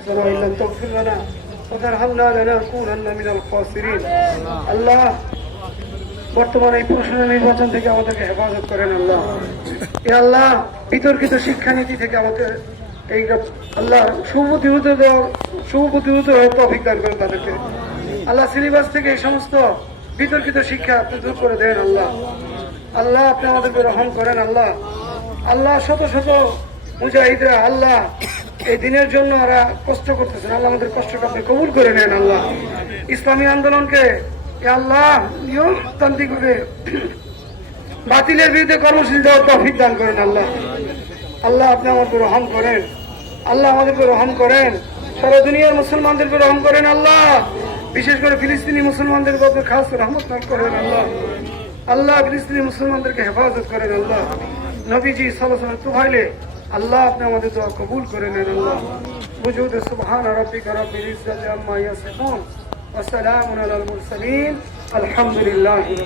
وإن لم تغفر لنا وترحمنا لنكونن من الخاسرين আল্লাহ বর্তমানে এই প্রশ্নের নির্বাচন থেকে আমাদেরকে হেফাজত করেন আল্লাহ এ আল্লাহ বিতর্কিত শিক্ষানীতি থেকে আমাদের এই আল্লাহ সুপ্রতিভূত দেওয়ার সুপ্রতিভূত হওয়ার তৌফিক দান করেন তাদেরকে আল্লাহ সিলেবাস থেকে এই সমস্ত বিতর্কিত শিক্ষা আপনি দূর করে দেন আল্লাহ আল্লাহ আপনি আমাদেরকে রহম করেন আল্লাহ আল্লাহ শত শত মুজাহিদরা আল্লাহ এই দিনের জন্য ওরা কষ্ট করতেছেন আল্লাহ আমাদের কষ্টটা আপনি কবুল করে নেন, আল্লাহ। ইসলামী আন্দোলনকে আল্লাহ নিয়মতান্ত্রিকভাবে বাতিলের বিরুদ্ধে কর্মসূচি দেওয়ার তফিক দান করেন, আল্লাহ। আল্লাহ আপনি আমাদের রহম করেন। আল্লাহ আমাদেরকে রহম করেন। সারা দুনিয়ার মুসলমানদেরকে রহম করেন, আল্লাহ। বিশেষ করে ফিলিস্তিনি মুসলমানদের উপর খাস রহমত করেন, আল্লাহ। আল্লাহ ফিলিস্তিনি মুসলমানদেরকে হেফাজত করেন, আল্লাহ। নবীজি সাল্লাহ তুহাইলে আল্লাহ আপনি আমাদের দোয়া কবুল করে নেন আল্লাহ وجود سبحان ربك رب العزة عما يصفون وسلام على المرسلين الحمد لله رب